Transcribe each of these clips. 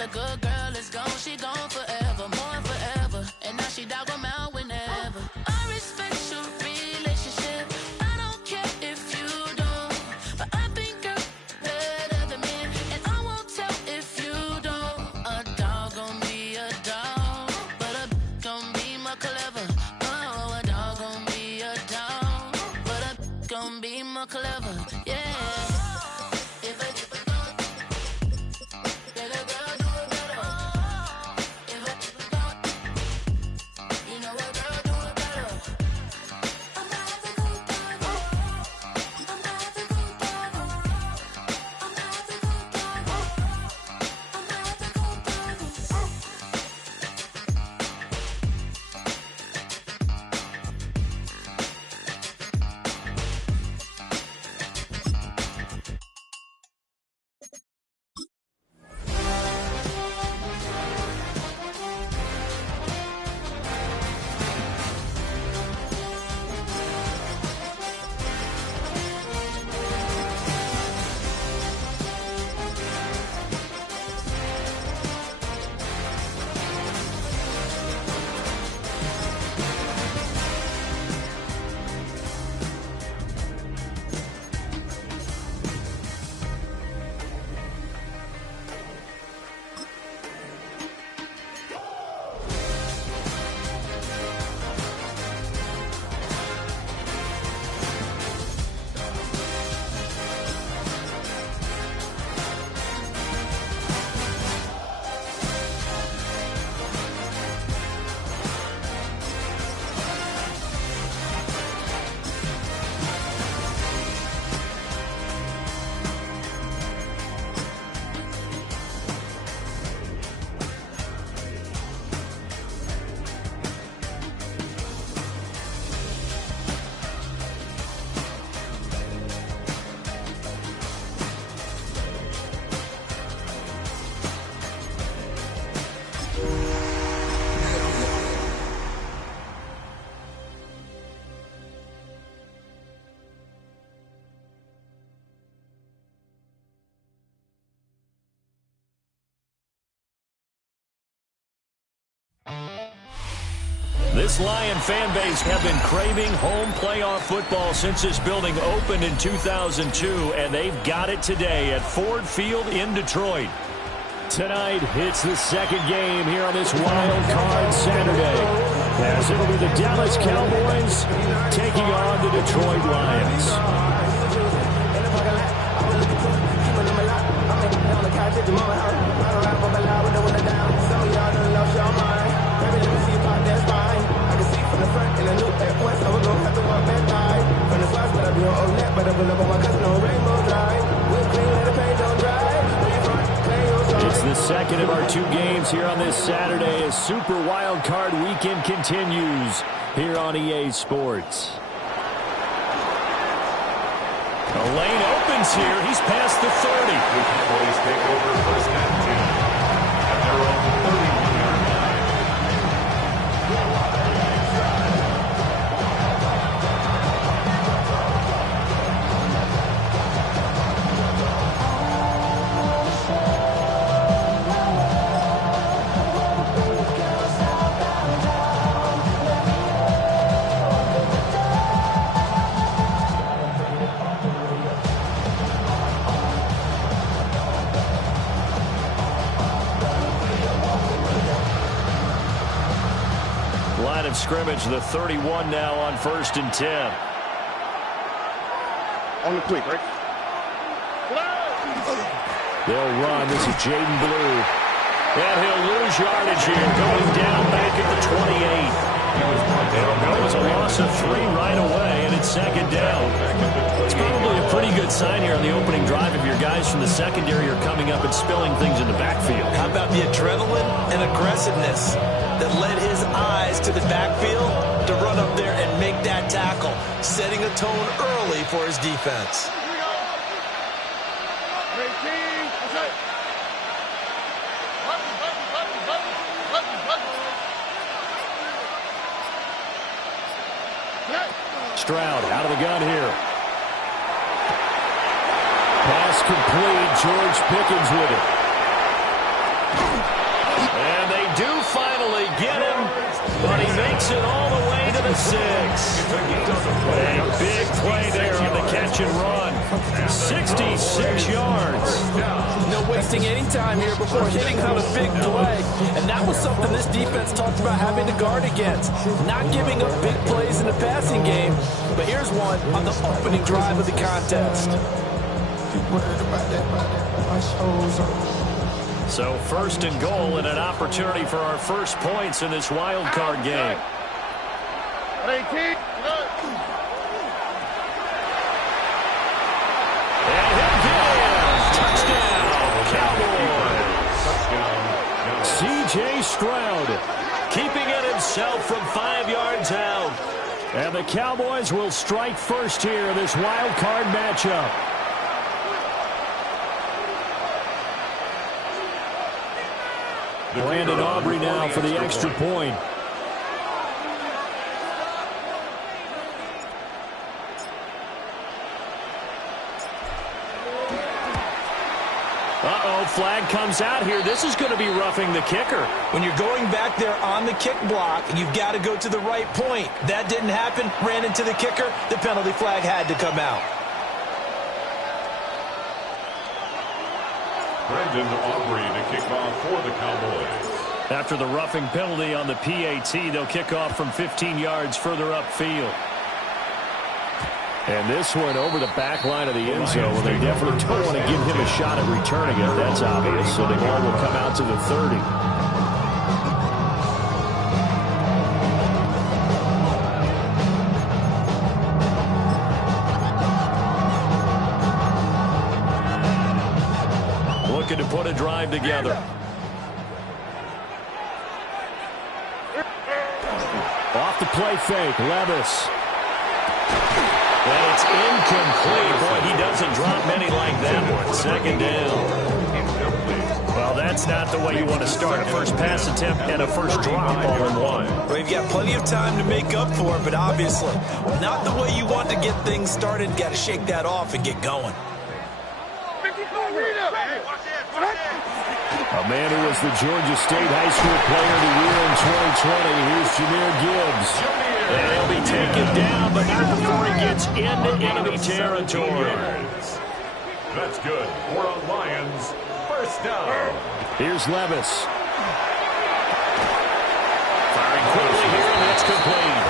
a good girl is gone, she gone forever, more forever. And now she dog 'em out whenever. I respect your relationship. I don't care if you don't, but I think you're better than me, and I won't tell if you don't. A dog gon' be a dog, but a gon' be more clever. Oh, a dog gon' be a dog, but a gon' be more clever. Yeah. This Lion fan base have been craving home playoff football since this building opened in 2002, and they've got it today at Ford Field in Detroit. Tonight, it's the second game here on this wild card Saturday, as it'll be the Dallas Cowboys taking on the Detroit Lions. It's the second of our two games here on this Saturday as Super Wild Card Weekend continues here on EA Sports. The lane opens here. He's past the 30. Cowboys take over first and 10 at their own 31-yard line. Line of scrimmage, the 31 now on 1st and 10. On the quick, right? They'll run. This is Jaden Blue. And he'll lose yardage here, going down back at the 28. It was a loss of 3 right away, and it's second down. It's probably a pretty good sign here on the opening drive if your guys from the secondary are coming up and spilling things in the backfield. How about the adrenaline and aggressiveness that led his eyes to the backfield to run up there and make that tackle, setting a tone early for his defense. Stroud out of the gun here. Pass complete. George Pickens with it. yards. A big play there on the catch and run. 66 yards. No wasting any time here before hitting on a big play. And that was something this defense talked about having to guard against. Not giving up big plays in the passing game. But here's one on the opening drive of the contest. So first and goal and an opportunity for our first points in this wild card game. And he'll get in. Touchdown, Cowboys. C.J. Stroud keeping it himself from 5 yards out. And the Cowboys will strike first here in this wild card matchup. Brandon Aubrey now for the extra point. Uh-oh, flag comes out here. This is going to be roughing the kicker. When you're going back there on the kick block, you've got to go to the right point. That didn't happen. Ran into the kicker. The penalty flag had to come out. Brandon Aubrey to kick off for the Cowboys. After the roughing penalty on the PAT, they'll kick off from 15 yards further upfield. And this one over the back line of the end zone. Well, they definitely don't want to give him a shot at returning it. That's obvious. So the ball will come out to the 30. Looking to put a drive together. Off the play fake, Levis. And it's incomplete. Boy, he doesn't drop many like that one. Second down. Well, that's not the way you want to start. A first pass attempt and a first drop all in one. Well, you've got plenty of time to make up for it, but obviously not the way you want to get things started. Got to shake that off and get going. A man who was the Georgia State High School Player of the Year in 2020. Here's Jahmyr Gibbs. And he'll be taken down, but not before he gets into enemy territory. That's good for a Lions first down. Here's Levis. Firing quickly here, and that's complete.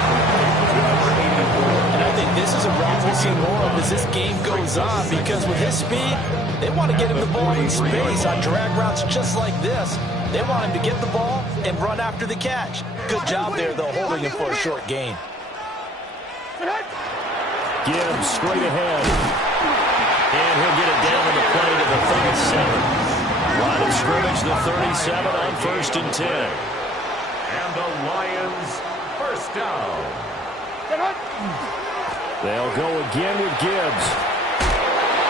And I think this is a route we'll see more of as this game goes on, because with his speed, they want to get him the ball in space on drag routes just like this. They want him to get the ball and run after the catch. Good job there, though, holding him for a short gain. Gibbs straight ahead. And he'll get it down on the play to the 37. Line of scrimmage, the 37 on 1st and 10. And the Lions first down. They'll go again with Gibbs.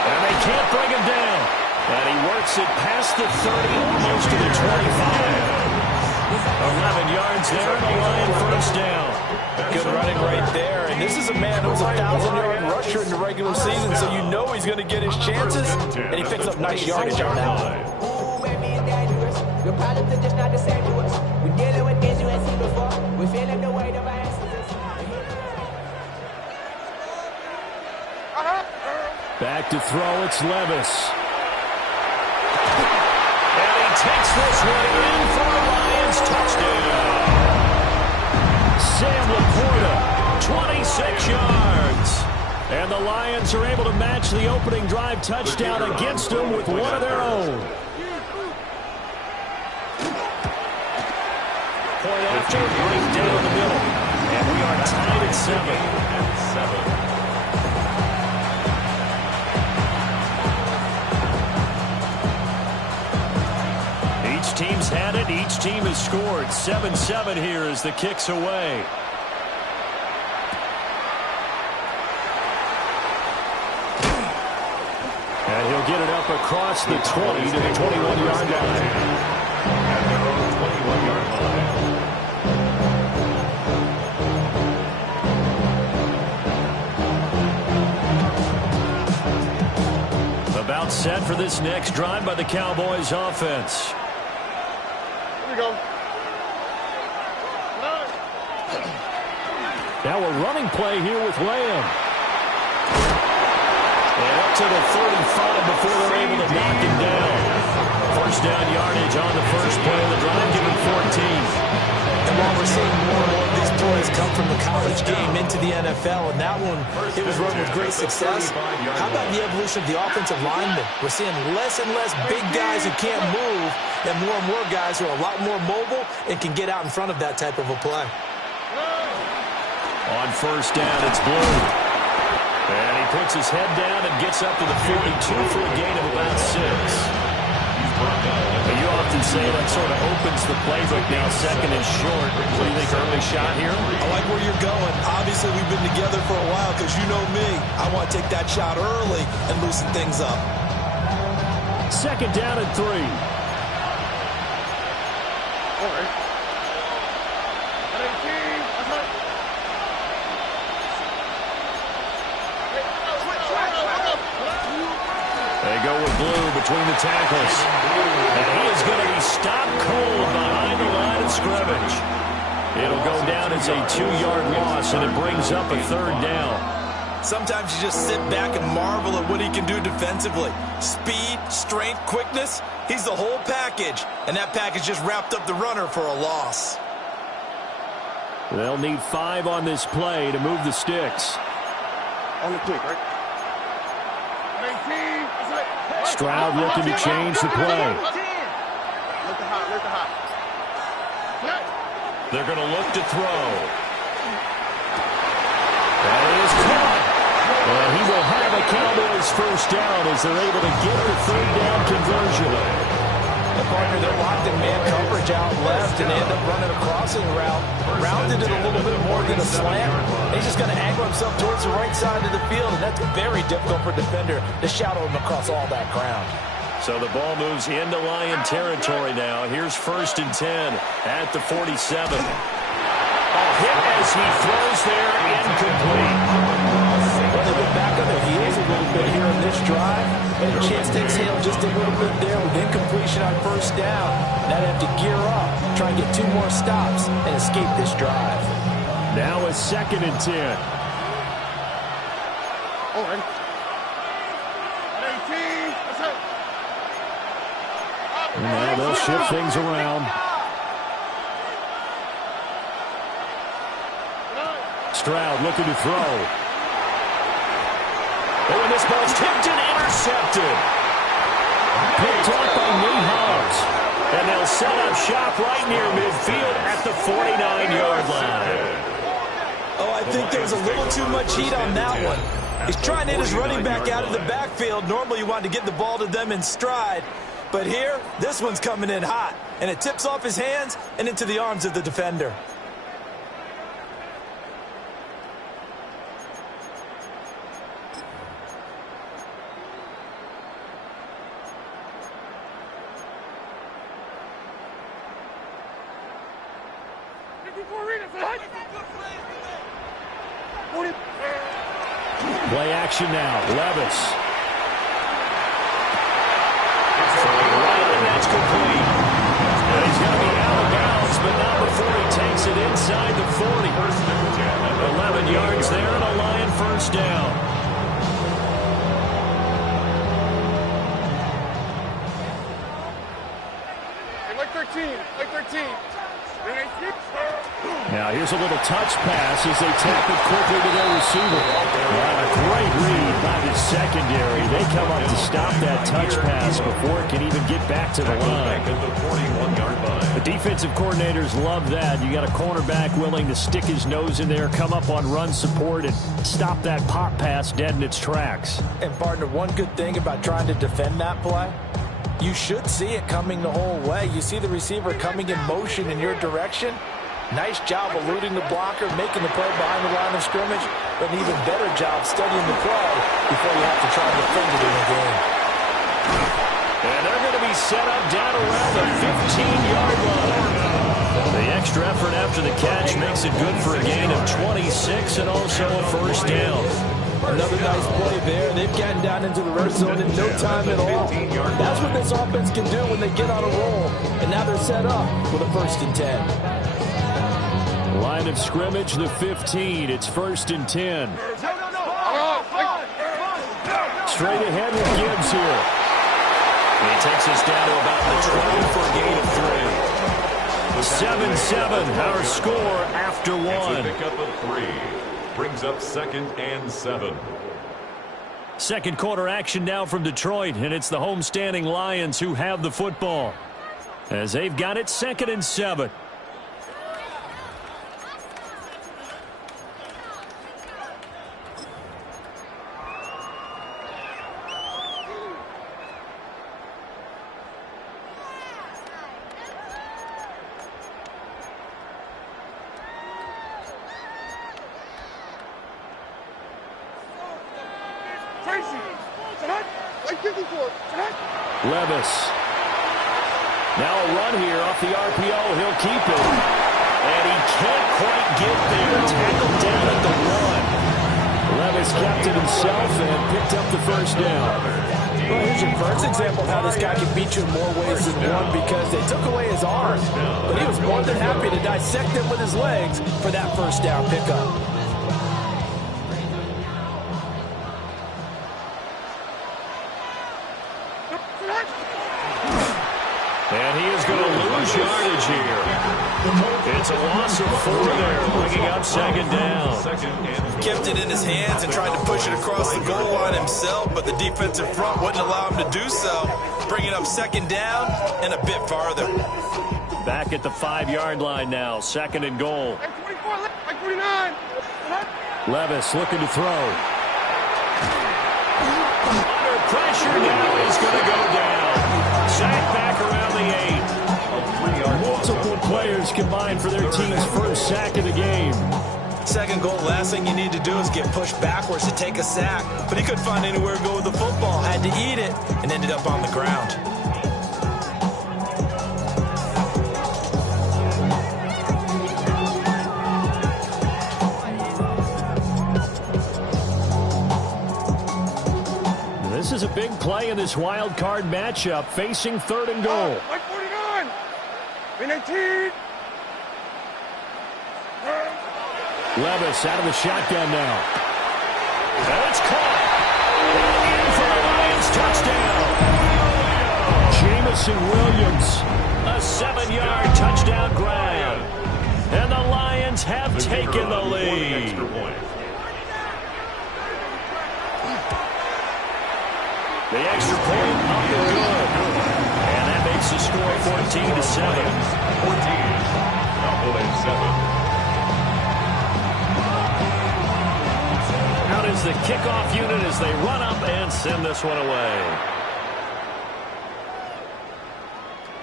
And they can't bring him down. And he works it past the 30, almost to the 25. 11 yards there, and a Lion first down. Good running right there. And this is a man who was a 1,000-yard rusher in the regular season, so you know he's going to get his chances. And he picks up nice yardage on that one. Your problems are just not the same to us. We're dealing with things you ain't seen before. We're feeling the weight of our answers. Back to throw, it's Levis. And he takes this one in for a Lions touchdown. Sam Laporta, 26 yards. And the Lions are able to match the opening drive touchdown against them with one of their own. Point after, right down the middle. And we are tied at 7. Each team's had it. Each team has scored. 7-7 here as the kick's away. And he'll get it up across the 20 to the 21-yard line. At their own 21-yard line. About set for this next drive by the Cowboys offense. Here we go. Now a running play here with Lamb. And up to the 35 before they're able to knock him down. First down yardage on the first play of the drive, giving 14. And while we're seeing more and more of these plays come from the college game into the NFL, and that one, it was run with great success. How about the evolution of the offensive linemen? We're seeing less and less big guys who can't move, and more guys who are a lot more mobile and can get out in front of that type of a play. On first down, it's Blue. And he puts his head down and gets up to the 42 for a gain of about 6. You often say that sort of opens the playbook now, second and short. What do you think, early shot here? I like where you're going. Obviously, we've been together for a while because you know me. I want to take that shot early and loosen things up. Second down and 3. All right. They go with Blue between the tackles. And he is going to be stopped cold behind the line of scrimmage. It'll go down as a 2-yard loss, and it brings up a third down. Sometimes you just sit back and marvel at what he can do defensively. Speed, strength, quickness, he's the whole package. And that package just wrapped up the runner for a loss. They'll need 5 on this play to move the sticks. On the click, right? Stroud looking to change the play. They're going to look to throw. That is caught. And he will have a Cowboys first down as they're able to get the third down conversion. And partner, they're locked in man coverage out left, and they end up running a crossing route. Rounded it a little bit more than a slant. He's just going to angle himself towards the right side of the field, and that's very difficult for a defender to shadow him across all that ground. So the ball moves into Lion territory now. Here's first and 10 at the 47. A hit as he throws there, incomplete. Well, they've been back on their heels a little bit here in this drive. And a chance to exhale just a little bit there with incompletion on first down. Now they have to gear up, try and get 2 more stops, and escape this drive. Now a second and 10. All right. Now they'll shift things around. Stroud looking to throw. Oh, and this ball's tipped and intercepted. Picked up by Nate Hobbs. And they'll set up shop right near midfield at the 49-yard line. Oh, I think there's a little too much heat on that one. He's trying to hit his running back out of the backfield. Normally you want to get the ball to them in stride. But here, this one's coming in hot. And it tips off his hands and into the arms of the defender. Play action now. Levis. And that's complete. And he's going to be out of bounds, but not before he takes it inside the 40. 11 yards there and a Lion first down. Like 13. Now here's a little touch pass as they tap it quickly to their receiver. And a great read by the secondary. They come up to stop that touch pass before it can even get back to the line. The defensive coordinators love that. You got a cornerback willing to stick his nose in there, come up on run support, and stop that pop pass dead in its tracks. And partner, one good thing about trying to defend that play, you should see it coming the whole way. You see the receiver coming in motion in your direction. Nice job eluding the blocker, making the play behind the line of scrimmage, but an even better job studying the play before you have to try to defend it in the game. And they're going to be set up down around the 15-yard line. The extra effort after the catch makes it good for a gain of 26 and also a first down. Another nice play there. They've gotten down into the red zone in no time at all. That's what this offense can do when they get on a roll. And now they're set up with a 1st and 10. Line of scrimmage, the 15. It's 1st and 10. Straight ahead with Gibbs here. And he takes us down to about the 12 for a gain of 3. 7-7, our score after 1. It's a pickup of 3. Brings up 2nd and 7. Second quarter action now from Detroit, and it's the homestanding Lions who have the football, as they've got it 2nd and 7. Levis. Now a run here off the RPO. He'll keep it. And he can't quite get there. Tackled down at the 1. Levis kept it himself and picked up the first down. Well, here's your first example of how this guy can beat you in more ways than one, because they took away his arm. But he was more than happy to dissect them with his legs for that first down pickup. And he is going to lose yardage here. It's a loss of 4 there, bringing up 2nd down. Kept it in his hands and tried to push it across the goal line himself, but the defensive front wouldn't allow him to do so, bringing up 2nd down and a bit farther. Back at the 5-yard line now, 2nd and goal. Levis looking to throw. Under pressure now, he's going to go down. Sacked back around the 8. Multiple players combined for their team's first sack of the game. Second goal, last thing you need to do is get pushed backwards to take a sack. But he couldn't find anywhere to go with the football. Had to eat it and ended up on the ground. This is a big play in this wild card matchup, facing 3rd and goal. 149. 19. Levis out of the shotgun now. And it's caught. In for the Lions touchdown. Jamison Williams, a 7-yard touchdown grab. And the Lions have taken the lead. The extra point up and good. And that makes the score 14-7. 14. Out is the kickoff unit as they run up and send this one away.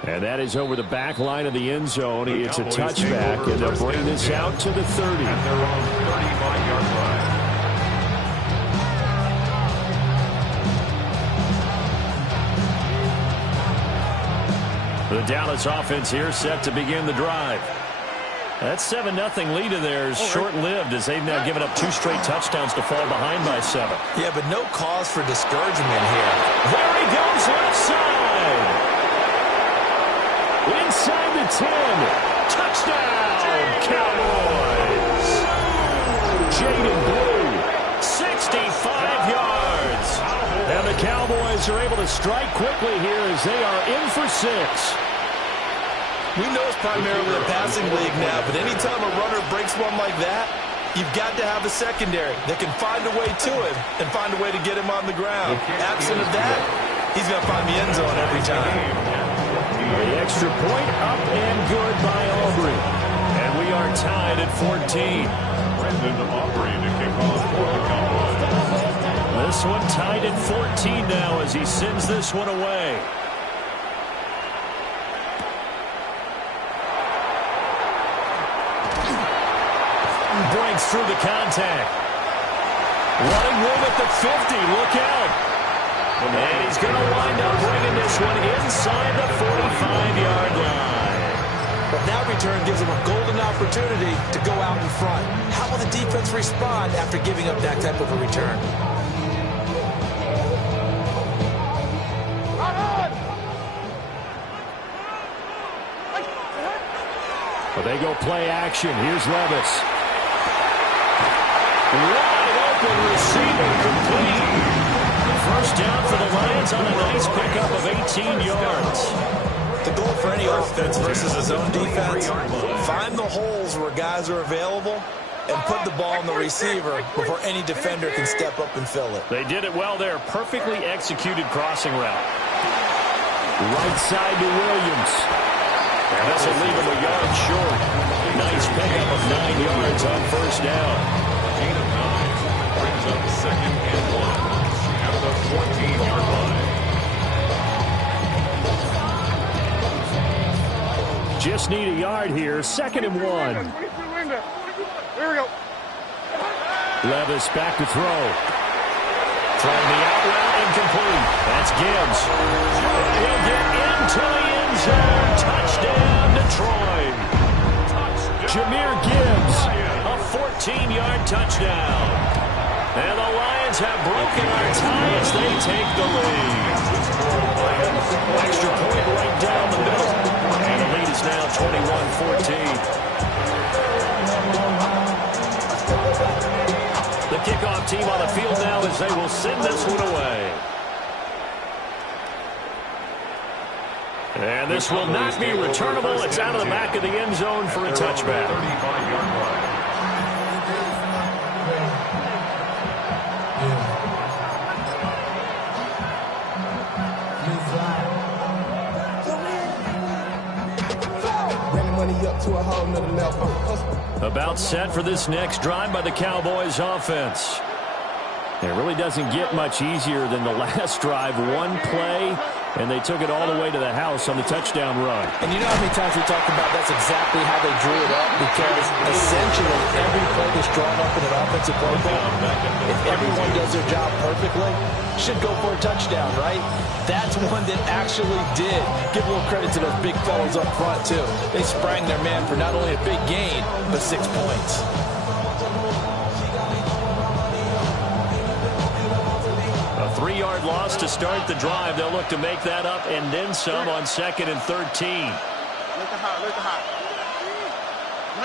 And that is over the back line of the end zone. It's a touchback, and they'll bring this out to the 30. At their own 35-yard line. The Dallas offense here set to begin the drive. That 7-0 lead of theirs short-lived, as they've now given up 2 straight touchdowns to fall behind by 7. Yeah, but no cause for discouragement here. There he goes left side. Inside the 10. Touchdown, Cowboys. Jaden Blue, 65 yards. And the Cowboys are able to strike quickly here as they are in for 6. We know it's primarily a passing league now, but anytime a runner breaks one like that, you've got to have a secondary that can find a way to him and find a way to get him on the ground. Absent of that, he's going to find the end zone every time. The extra point up and good by Aubrey. And we are tied at 14. Brendan Aubrey to kick off for the Cowboys. This one tied at 14 now as he sends this one away. Breaks through the contact. Running room at the 50. Look out. And he's going to wind up bringing this one inside the 45-yard line. But that return gives him a golden opportunity to go out in front. How will the defense respond after giving up that type of a return? Well, they go play action. Here's Levis. Wide open receiver complete. First down for the Lions on a nice pickup of 18 yards. The goal for any offense versus a zone defense, find the holes where guys are available and put the ball in the receiver before any defender can step up and fill it. They did it well there. Perfectly executed crossing route. Right side to Williams. And this will leave him a yard short. Nice pickup of 9 yards on first down. Gain of 9 brings up 2nd and 1 at the 14-yard line. Just need a yard here. 2nd and 1. Here we go. Levis back to throw. Throwing the out route incomplete. That's Gibbs. He'll get into the end zone. Touchdown, Detroit. Jahmyr Gibbs, a 14-yard touchdown. And the Lions have broken our tie as they take the lead. Extra point right down the middle. And the lead is now 21-14. The kickoff team on the field now as they will send this one away. And this will not be returnable. It's out of the back of the end zone for a touchback. 35-yard line. About set for this next drive by the Cowboys offense. It really doesn't get much easier than the last drive. One play, and they took it all the way to the house on the touchdown run. And you know how many times we talked about that's exactly how they drew it up, because essentially every play that's drawn up in an offensive play, if everyone does their job perfectly, should go for a touchdown, right? That's one that actually did. Give a little credit to those big fellas up front, too. They sprang their man for not only a big gain, but 6 points. A 3-yard loss to start the drive. They'll look to make that up and then some on 2nd and 13. Let the hot, let the hot.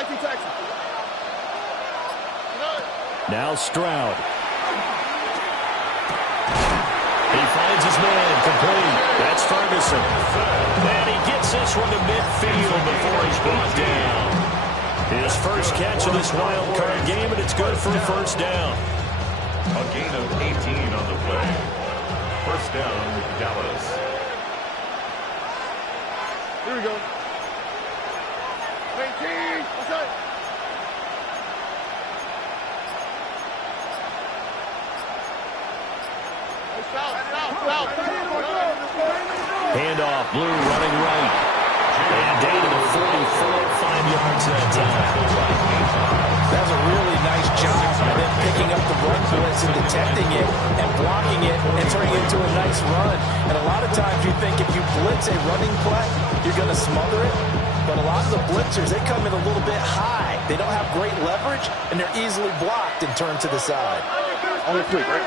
19 Texas. Now Stroud. He finds his man, complete. That's Ferguson. And he gets this one to midfield before he's brought down. His first catch of this wild card game, and it's good for a first down. A gain of 18 on the play. First down, Dallas. Here we go. 19. What's up? Handoff, Blue running right. And down to the 44, 5 yards that time. That was a really nice job by them picking up the run blitz and detecting it and blocking it and turning it into a nice run. And a lot of times you think if you blitz a running play, you're going to smother it. But a lot of the blitzers, they come in a little bit high. They don't have great leverage, and they're easily blocked and turned to the side. Only 3, right?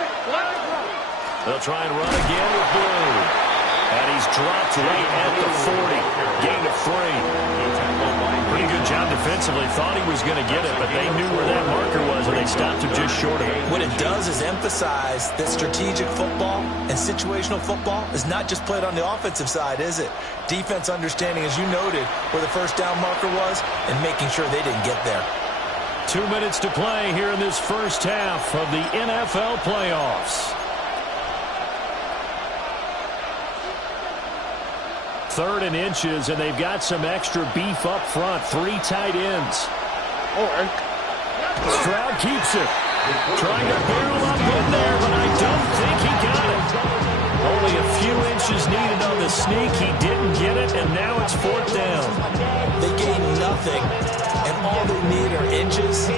They'll try and run again with Blue. And he's dropped right at the 40. Gain of 3. Pretty good job defensively. Thought he was going to get it, but they knew where that marker was, and they stopped him just short of it. What it does is emphasize that strategic football and situational football is not just played on the offensive side, is it? Defense understanding, as you noted, where the first down marker was and making sure they didn't get there. 2 minutes to play here in this first half of the NFL playoffs. 3rd and inches, and they've got some extra beef up front. 3 tight ends. Stroud keeps it. Trying to barrel up in there, but I don't think he got it. Only a few inches needed on the sneak. He didn't get it, and now it's 4th down. They gain nothing, and all they need are inches.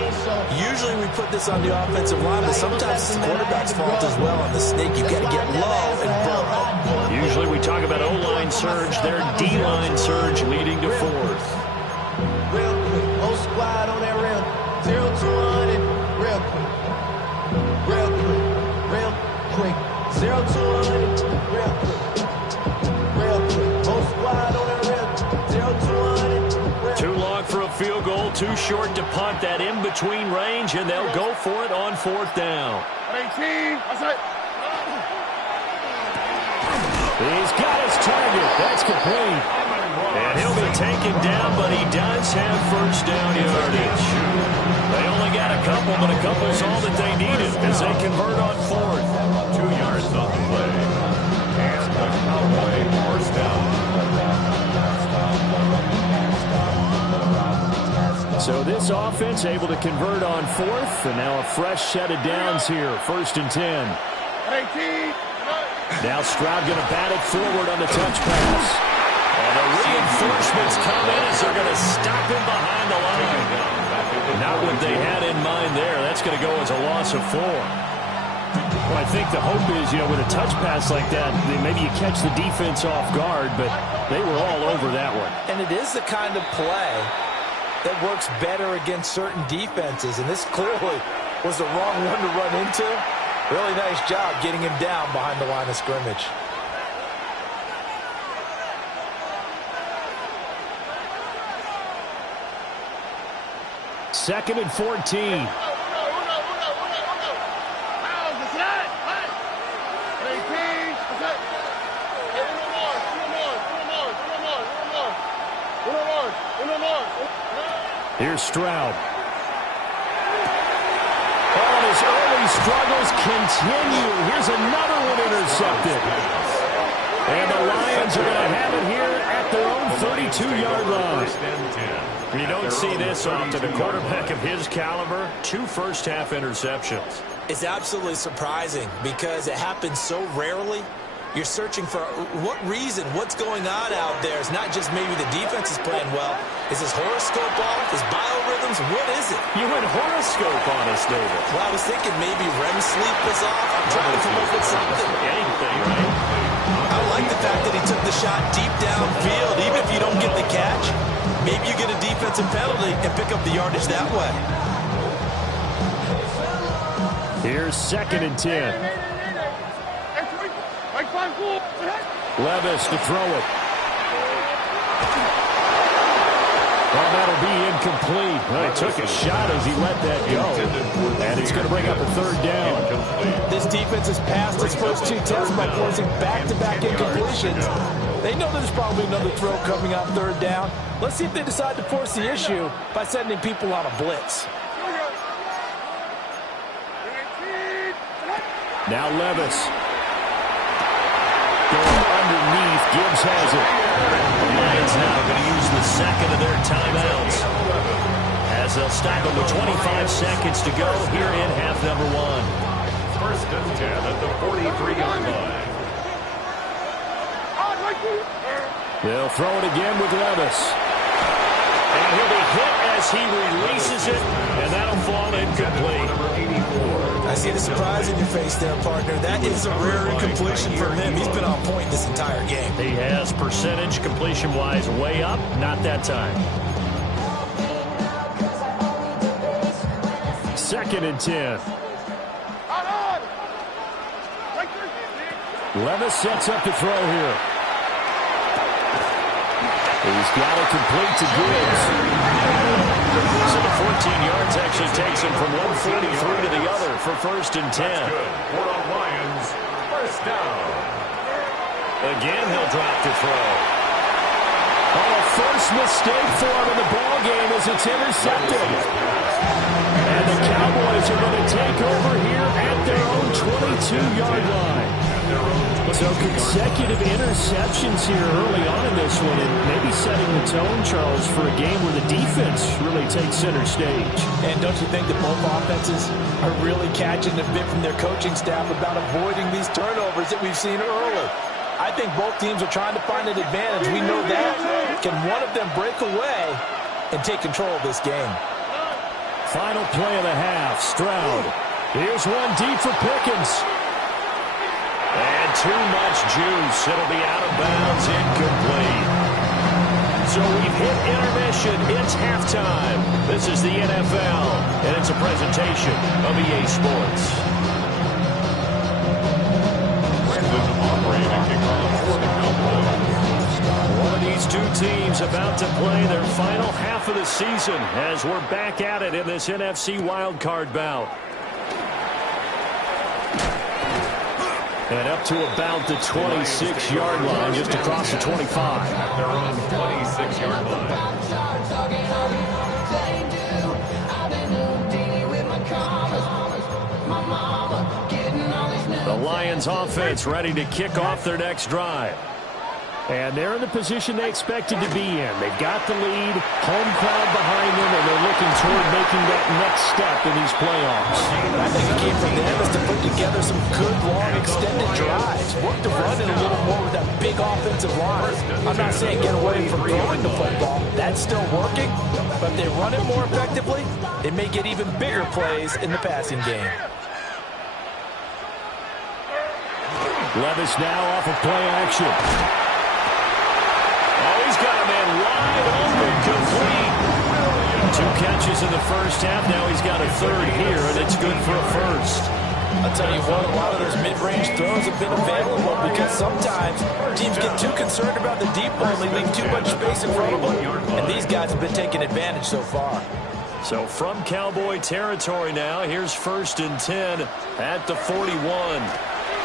Usually we put this on the offensive line, but sometimes it's the quarterback's fault as well on the sneak. You've got to get low and burrow. Usually we talk about O-line surge. Their D-line surge leading to 4th. Real quick, whole squad on that rail. 0 to 100, real quick. Real quick, real quick. 0 to 100, real quick. Real quick, whole squad on that rail. 0 to 100, real quick. Too long for a field goal, too short to punt. That in-between range, and they'll go for it on 4th down. 18. That's it. He's got his target. That's complete. And he'll be taken down, but he does have first down yardage. They only got a couple, but a couple's all that they needed as they convert on 4th. 2 yards on the play. And the Cowboy first down. So this offense able to convert on 4th, and now a fresh set of downs here. 1st and 10. 18. Now Stroud going to bat it forward on the touch pass. And the reinforcements come in as they're going to stop him behind the line. Not what they had in mind there. That's going to go as a loss of 4. Well, I think the hope is, with a touch pass like that, maybe you catch the defense off guard, but they were all over that one. And it is the kind of play that works better against certain defenses, and this clearly was the wrong one to run into. Really nice job getting him down behind the line of scrimmage. Second and 14. Here's Stroud. And his early struggles continue. Here's another one intercepted. And the Lions are going to have it here at their own 32-yard line. You don't see this often. A quarterback of his caliber, 2 first-half interceptions. It's absolutely surprising because it happens so rarely. You're searching for what reason, what's going on out there. It's not just maybe the defense is playing well. Is his horoscope off? His biorhythms? What is it? You went horoscope on us, David. Well, I was thinking maybe REM sleep is off. I'm trying to come up with something. Anything, right? I like the fact that he took the shot deep downfield. Even if you don't get the catch, maybe you get a defensive penalty and pick up the yardage that way. Here's 2nd and 10. Levis to throw it. Well, that'll be incomplete. Well, he took a shot as he let that go. And it's going to bring up a 3rd down. This defense has passed its first 2 tests by forcing back-to-back incompletions. They know there's probably another throw coming on 3rd down. Let's see if they decide to force the issue by sending people on a blitz. Now Levis. Going underneath. Gibbs has it. The Lions now going to use the second of their timeouts as they'll stop it with 25 seconds to go here in half number 1. 1st and 10 at the 43-yard line. They'll throw it again with Levis. And he'll be hit as he releases it, and that'll fall incomplete. I see the surprise in your face there, partner. That is a rare incompletion for him. He's been on point this entire game. He has percentage completion-wise way up, not that time. 2nd and 10. Levis sets up to throw here. He's got it complete to Gibbs. So the 14 yards actually takes him from 143 to the other for 1st and 10. That's good. For the Lions, 1st down. Again, he'll drop to throw. Oh, a first mistake for him in the ball game as it's intercepted. And the Cowboys are going to take over here at their own 22-yard line. So consecutive interceptions here early on in this one, and maybe setting the tone, Charles, for a game where the defense really takes center stage. And don't you think that both offenses are really catching a bit from their coaching staff about avoiding these turnovers that we've seen early? I think both teams are trying to find an advantage. We know that. Can one of them break away and take control of this game? Final play of the half, Stroud. Here's one deep for Pickens. And too much juice. It'll be out of bounds, incomplete. So we've hit intermission. It's halftime. This is the NFL, and it's a presentation of EA Sports. One of these two teams about to play their final half of the season as we're back at it in this NFC wildcard bout. And up to about the 26-yard line, just across the 25. At their own 26-yard line. The Lions offense ready to kick off their next drive. And they're in the position they expected to be in. They've got the lead, home crowd behind them, and they're looking toward making that next step in these playoffs. I think the key for them is to put together some good, long, extended drives. Work the run in a little more with that big offensive line. I'm not saying get away from throwing the football. That's still working. But if they run it more effectively, it may get even bigger plays in the passing game. Levis now off of play action. Oh, he's got a man wide open, complete. 2 catches in the first half. Now he's got a third here, and it's good for a first. I'll tell you what, a lot of those mid-range throws have been available because sometimes teams get too concerned about the deep ball and they leave too much space in front of them. And these guys have been taking advantage so far. So from Cowboy territory now, here's 1st and 10 at the 41.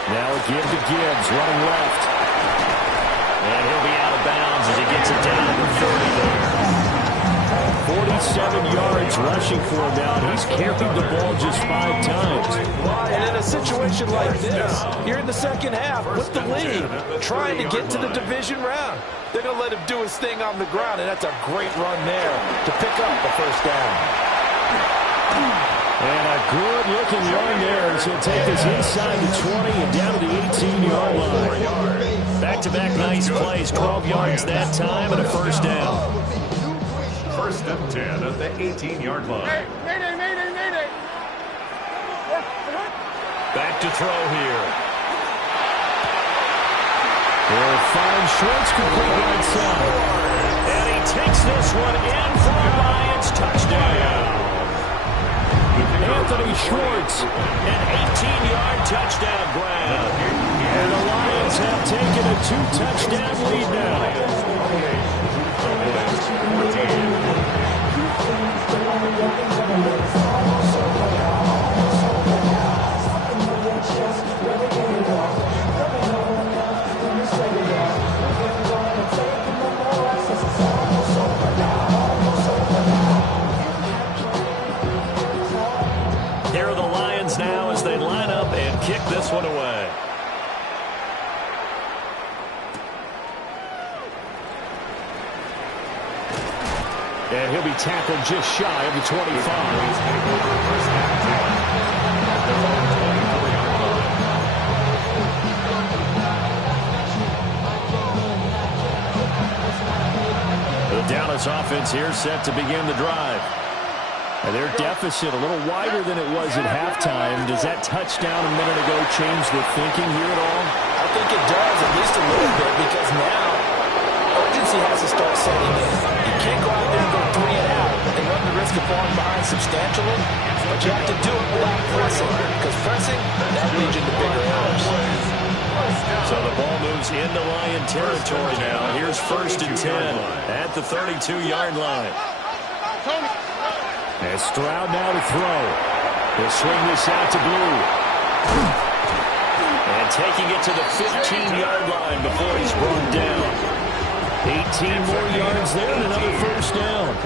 Now a give to Gibbs, running left. And he'll be out of bounds as he gets it down to the 30 there. 47 yards rushing for him now. He's carried the ball just 5 times. And in a situation like this, here in the second half, with the lead, trying to get to the division round, they're going to let him do his thing on the ground, and that's a great run there to pick up the first down. And a good-looking run there as he'll take us inside the 20 and down to the 18-yard line. Back-to-back nice plays, 12 yards that time, and a first down. 1st and 10 at the 18-yard line. Back to throw here. He'll find Schwartz complete right side. And he takes this one in for a Lions touchdown. Anthony Schwartz, an 18-yard touchdown grab. And the Lions have taken a 2-touchdown lead now. Here are the Lions now as they line up and kick this one away. And he'll be tackled just shy of the 25. The Dallas offense here set to begin the drive. And their deficit a little wider than it was at halftime. Does that touchdown a minute ago change the thinking here at all? I think it does, at least a little bit, because now urgency has to start setting in. You can't go out there and go 3 and out and run the risk of falling behind substantially, but you have to do it without pressing, because pressing, that leads you to bigger errors. So the ball moves into Lion territory now. Here's 1st and 10 at the 32-yard line. And Stroud now to throw. He'll swing this out to Blue. And taking it to the 15-yard line before he's brought down. 18 more yards there and another first down.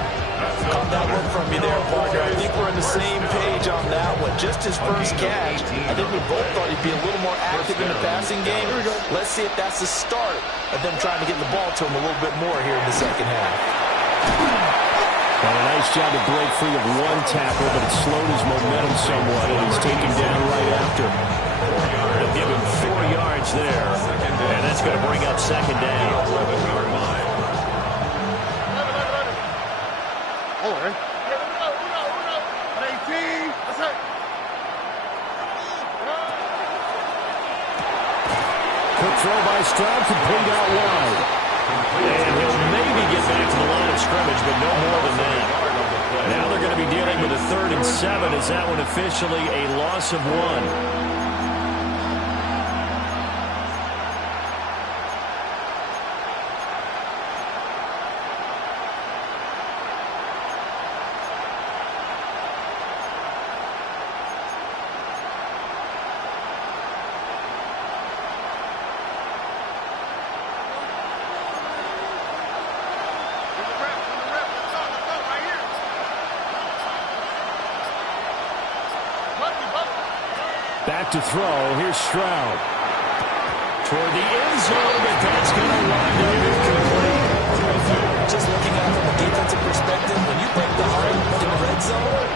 Caught that one from me there, partner. I think we're on the same page on that one. Just his first catch. I think we both thought he'd be a little more active in the passing game. Let's see if that's the start of them trying to get the ball to him a little bit more here in the second half. And a nice job to break free of one tackle, but it slowed his momentum somewhat, and he's taken down right after. They'll give him 4 yards there, and that's going to bring up second down. Quick throw by Stroud, complete out wide. And he'll maybe get back to the line of scrimmage, but no more than that. Now they're going to be dealing with a 3rd and 7. Is that one officially a loss of 1? Back to throw. Here's Stroud. Toward the end zone, but that's going to wind up incomplete. Just looking at it from a defensive perspective, when you break the heart in the red zone,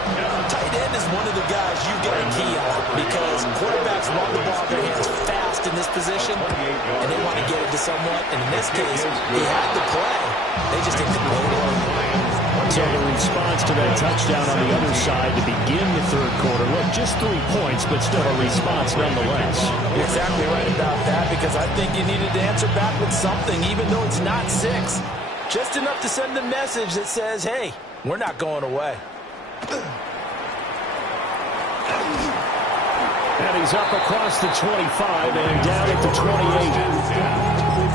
tight end is one of the guys you've got to key on because quarterbacks want the ball in their hands fast in this position, and they want to get it to someone. And in this case, he had the play. They just didn't complete it. So the response to that touchdown on the other side to begin the third quarter. Look, just 3 points, but still a response nonetheless. You're exactly right about that because I think you needed to answer back with something, even though it's not 6. Just enough to send a message that says, hey, we're not going away. And he's up across the 25 and down at the 28.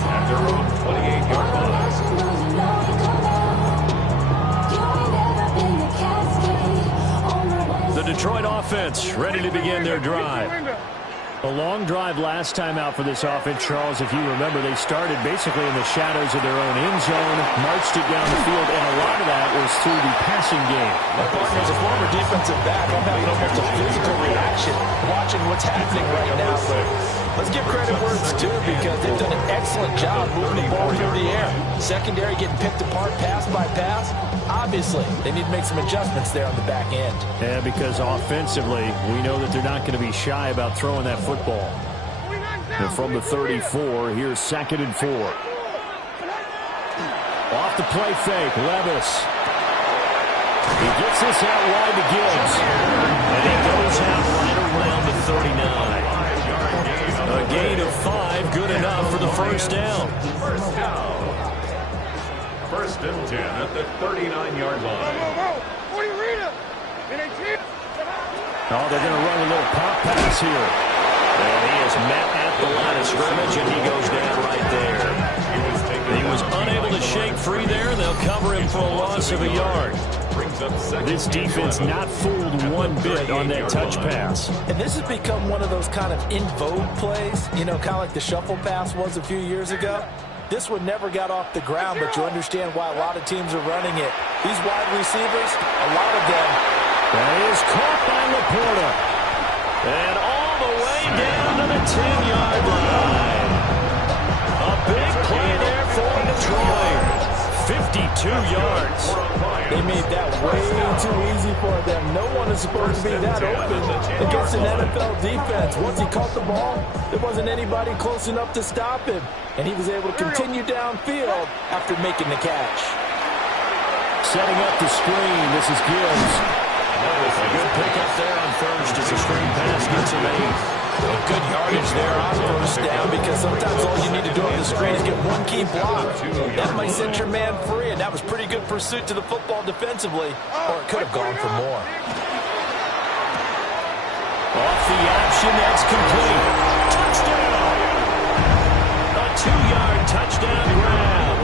At their own 28-yard line. The Detroit offense ready to begin their drive. A long drive last time out for this offense, Charles. If you remember, they started basically in the shadows of their own end zone, marched it down the field, and a lot of that was through the passing game. My partner is a former defensive back. I'm having almost a physical reaction watching what's happening right now. But let's give credit where it's due because they've done an excellent job moving the ball through the air. Secondary getting picked apart pass by pass. Obviously, they need to make some adjustments there on the back end. Yeah, because offensively, we know that they're not going to be shy about throwing that football. And from the 34, here's 2nd and 4. Off the play fake, Levis. He gets this out wide to Gibbs. And he goes out right around the 39. A gain of 5, good enough for the first down. First down. 1st and 10 at the 39-yard line. Oh, they're going to run a little pop pass here. And he is met at the line of scrimmage, and he goes down right there. He was unable to shake free there. They'll cover him for a loss of a yard. This defense not fooled one bit on that touch pass. And this has become one of those kind of in vogue plays, you know, kind of like the shuffle pass was a few years ago. This one never got off the ground, but you understand why a lot of teams are running it. These wide receivers, a lot of them. That is caught by Laporta. And all the way down to the 10-yard line. A big play there for Detroit. 52 yards. They made that way too easy for them. No one is supposed to be that open against an NFL defense. Once he caught the ball, there wasn't anybody close enough to stop him. And he was able to continue downfield after making the catch. Setting up the screen. This is Gibbs. A good pickup there on first as the screen pass gets him 8. Good yardage there on first down because sometimes all you need to do on the screen is get one key block. That might set your man free, and that was pretty good pursuit to the football defensively, or it could have gone for more. Off the option, that's complete. Touchdown! A 2-yard touchdown grab.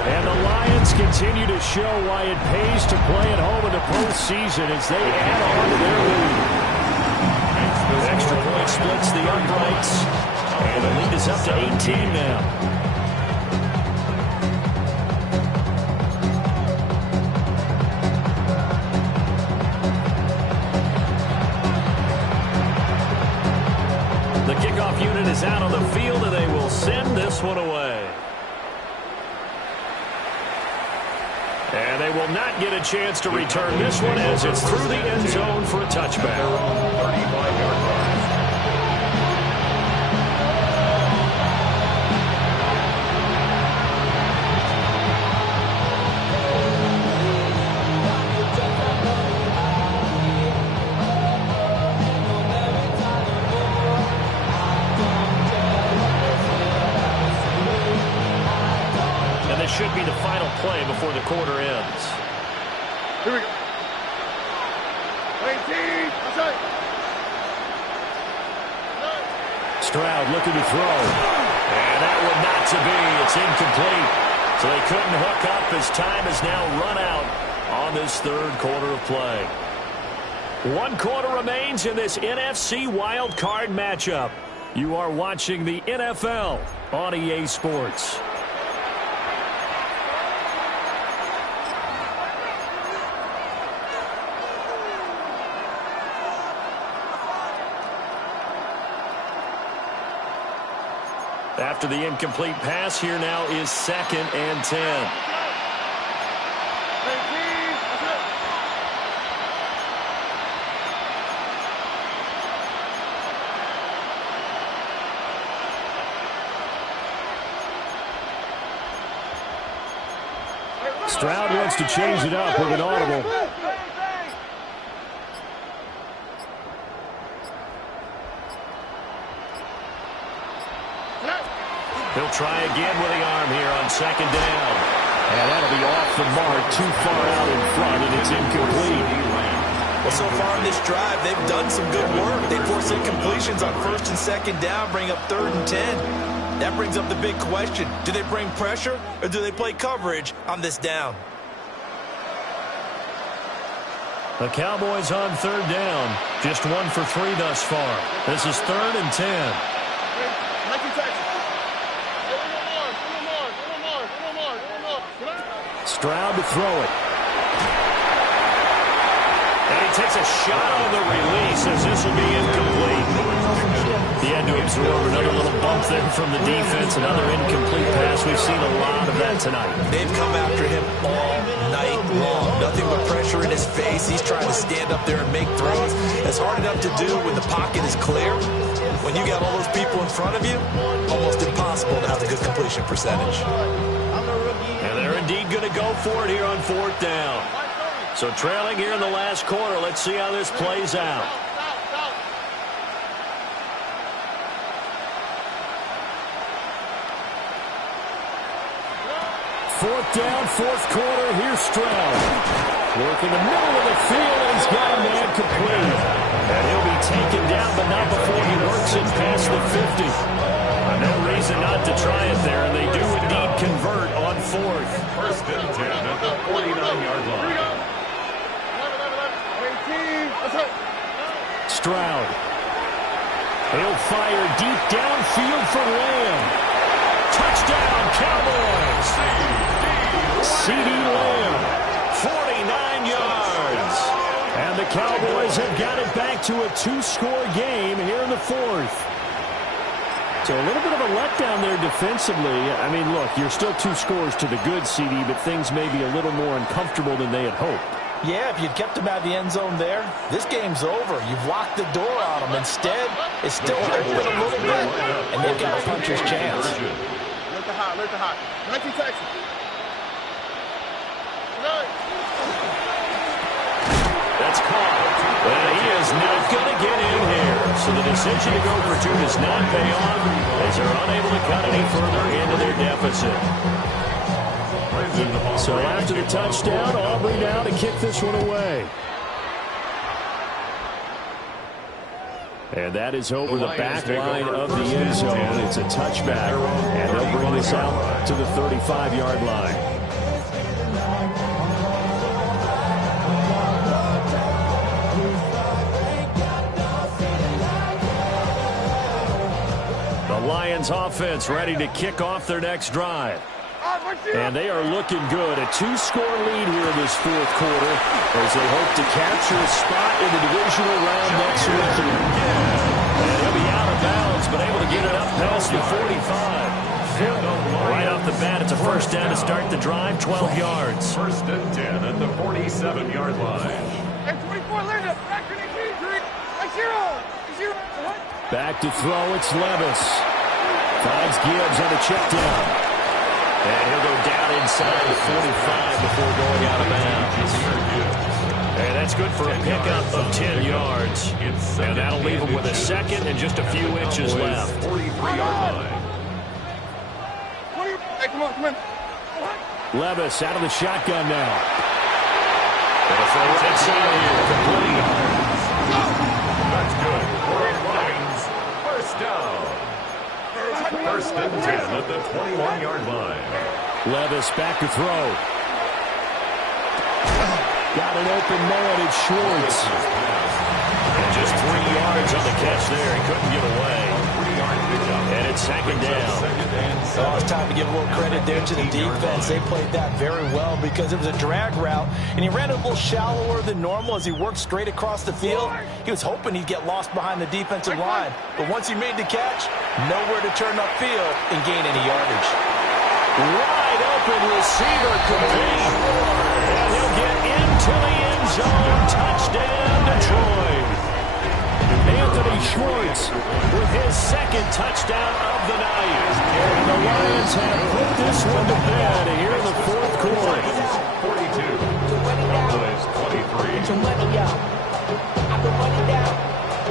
And the Lions continue to show why it pays to play at home in the postseason as they add on to their lead. Extra point splits the uprights. And the lead is up to 18 now. The kickoff unit is out on the field, and they will send this one away. And they will not get a chance to return this one as it's through the end zone for a touchback. 35-yard line. Should be the final play before the quarter ends. Here we go. 18. Stroud looking to throw. And that one not to be. It's incomplete. So they couldn't hook up as time has now run out on this third quarter of play. 1 quarter remains in this NFC wild card matchup. You are watching the NFL on EA Sports. After the incomplete pass, here now is 2nd and 10. Stroud wants to change it up with an audible. He'll try again with the arm here on 2nd down. And that'll be off the mark, too far out in front, and it's incomplete. Well, so far in this drive, they've done some good work. They force incompletions on 1st and 2nd down, bring up 3rd and 10. That brings up the big question. Do they bring pressure or do they play coverage on this down? The Cowboys on 3rd down. Just 1 for 3 thus far. This is 3rd and 10. Stroud to throw it. And he takes a shot on the release as this will be incomplete. He had to absorb another little bump there from the defense. Another incomplete pass. We've seen a lot of that tonight. They've come after him all night long. Nothing but pressure in his face. He's trying to stand up there and make throws. It's hard enough to do when the pocket is clear. When you got all those people in front of you, almost impossible to have a good completion percentage. And they're indeed going to go for it here on 4th down. So trailing here in the last quarter. Let's see how this plays out. 4th down, 4th quarter. Here's Stroud. Work in the middle of the field, and he's got a man complete. And he'll be taken down, but not before he works it past the 50. No reason not to try it there, and they do indeed convert on 4th. 1st and 10 at the 49-yard line. Stroud. He'll fire deep downfield for Lamb. Touchdown, Cowboys! C.D. Lamb. 49 yards. And the Cowboys have got it back to a 2-score game here in the 4th. So a little bit of a letdown there defensively. I mean, look, you're still 2 scores to the good, CD, but things may be a little more uncomfortable than they had hoped. Yeah, if you'd kept them out of the end zone there, this game's over. You've locked the door on them. Instead, it's still open a little bit, and they've got a puncher's chance. Let the hot. 19 Texas. That's caught. Well, he is not going to get in here. So the decision to go for 2 does not pay off as they're unable to cut any further into their deficit. So after the touchdown, Aubrey now to kick this one away. And that is over the back line of the end zone. It's a touchback, and they'll bring this out to the 35-yard line. The Lions offense ready to kick off their next drive. And they are looking good. A 2-score lead here in this 4th quarter as they hope to capture a spot in the divisional round next weekend. And he'll be out of bounds, but able to get it up past the 45. Right off the bat, it's a 1st down to start the drive, 12 yards. 1st and 10 at the 47-yard line. Back to throw, it's Levis. Finds Gibbs on a check down. And he'll go down inside the 45 before going out of bounds. And that's good for a pickup of 10 yards. And that'll leave him with a 2nd and just a few inches left. 43-yard line. Come on. Levis out of the shotgun now. And from right side here, complete. That's good. For the Lions, 1st down. 1st and 10 at the 21-yard line. Levis back to throw. Got an open man, it's Schwartz. And just 3 yards on the catch there. He couldn't get away. And it's second down. Well, it's time to give a little credit there to the defense. They played that very well because it was a drag route, and he ran it a little shallower than normal as he worked straight across the field. He was hoping he'd get lost behind the defensive line, but once he made the catch, nowhere to turn upfield and gain any yardage. Wide open receiver complete. And he'll get into the end zone. Touchdown, Detroit. Anthony Schwartz with his second touchdown of the night. And the Lions have put this one to bed here in the fourth quarter. 42. Cowboys 23.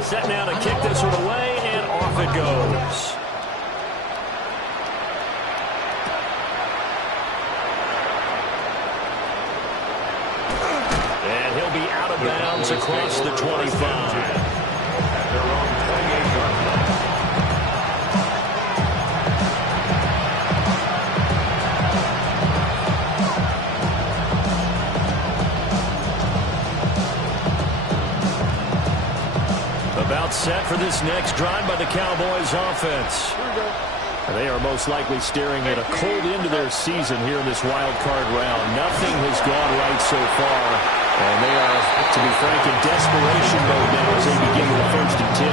Set now to kick this one away, and off it goes. And he'll be out of bounds across the 25. Their own 28-yard line. About set for this next drive by the Cowboys offense. They are most likely staring at a cold end to their season here in this wild card round. Nothing has gone right so far, and they are, to be frank, in desperation mode now as they begin with the 1st and 10.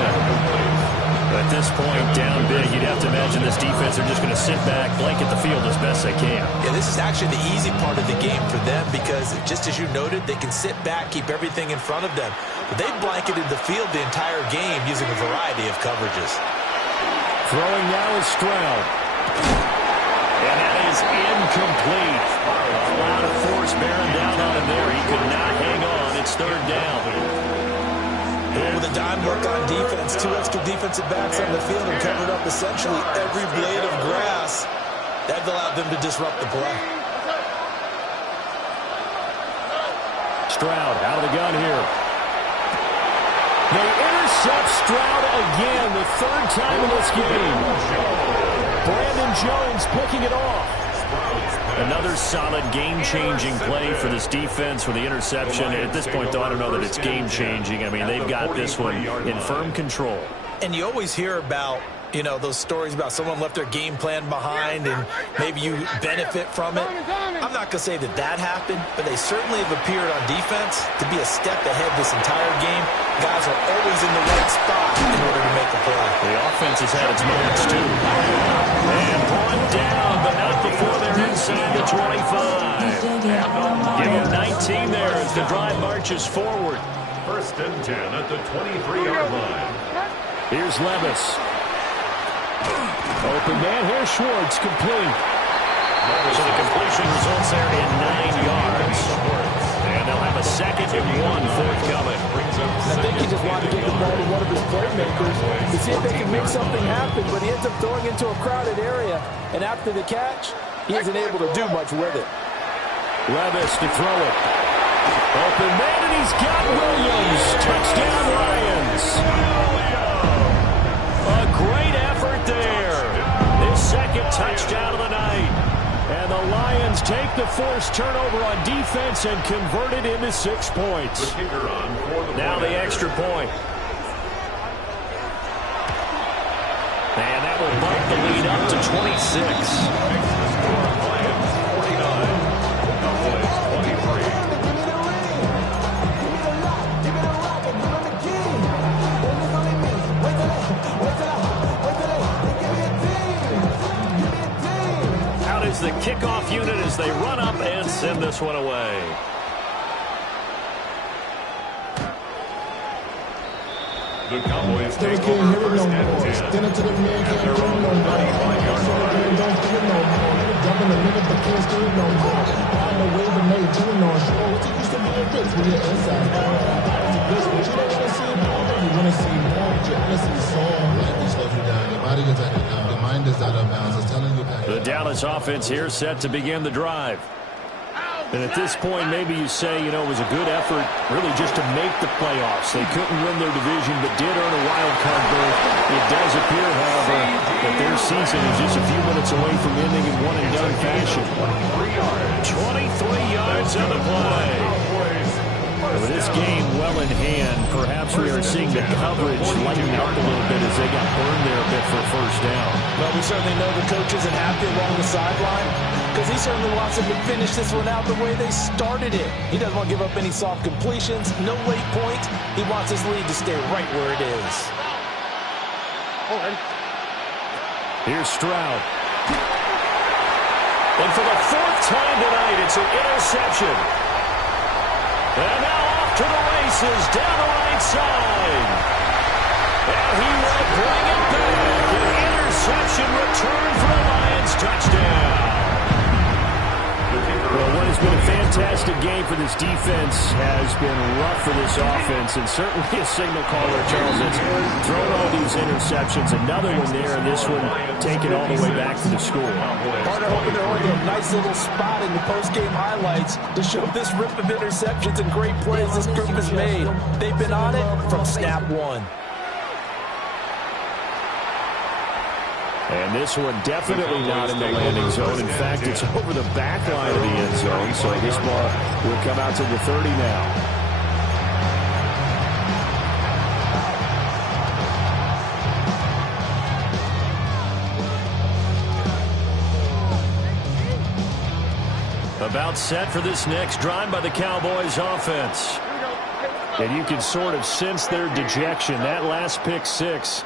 At this point, down big, you'd have to imagine this defense are just going to sit back, blanket the field as best they can. Yeah, this is actually the easy part of the game for them because, just as you noted, they can sit back, keep everything in front of them. But they've blanketed the field the entire game using a variety of coverages. Throwing now is Stroud. And that is incomplete. A lot of force bearing down on him there. He could not hang on. It's 3rd down. Well, with a dime work on defense, 2 extra defensive backs on the field and covered up essentially every blade of grass. That allowed them to disrupt the play. Stroud out of the gun here. They intercept Stroud again, the 3rd time in this game. Brandon Jones picking it off. Another solid game-changing play for this defense with the interception. At this point, though, I don't know that it's game-changing. I mean, they've got this one in firm control. And you always hear about, you know, those stories about someone left their game plan behind and maybe you benefit from it. I'm not going to say that that happened, but they certainly have appeared on defense to be a step ahead this entire game. Guys are always in the right spot in order to make the play. The offense has had its moments, too. And brought down, but not before they're inside the 25. Give them 19 there as the drive marches forward. 1st and 10 at the 23-yard line. Here's Levis. Open man, here's Schwartz, complete. So the completion results there in 9 yards. And they'll have a 2nd and 1 forthcoming. I think he just wanted to get the ball to one of his playmakers to see if they can make something happen, but he ends up throwing into a crowded area. And after the catch, he isn't able to do much with it. Levis to throw it. Open man, and he's got Williams. Touchdown, Lions. A great effort there. His 2nd touchdown of the night. And the Lions take the forced turnover on defense and convert it into 6 points. Now the extra point. And that will bump the lead up to 26. The kickoff unit as they run up and send this one away. The Cowboys take over 1st and 10. At their own 35-yard line. The Dallas offense here set to begin the drive. And at this point, maybe you say, you know, it was a good effort really just to make the playoffs. They couldn't win their division, but did earn a wild card berth. It does appear, however, that their season is just a few minutes away from ending in one-and-done fashion. 23 yards on the play. With this game well in hand, perhaps we are seeing the coverage lighten up a little bit as they got burned there a bit for first down. Well, we certainly know the coach isn't happy along the sideline because he certainly wants them to finish this one out the way they started it. He doesn't want to give up any soft completions, no late points. He wants his lead to stay right where it is. Here's Stroud. And for the fourth time tonight, it's an interception. And now off to the races, down the right side. And he will bring it back. An interception return for a Lions touchdown. Well, what has been a fantastic game for this defense has been rough for this offense, and certainly a signal caller, Charles, that's thrown all these interceptions. Another one there, and this one taken all the way back to the school. Partner hoping they're holding a nice little spot in the post-game highlights to show this rip of interceptions and great plays this group has made. They've been on it from snap one. And this one definitely not in the landing zone. In fact, it's over the back line of the end zone, so this ball will come out to the 30 now. About set for this next drive by the Cowboys offense. And you can sort of sense their dejection. That last pick six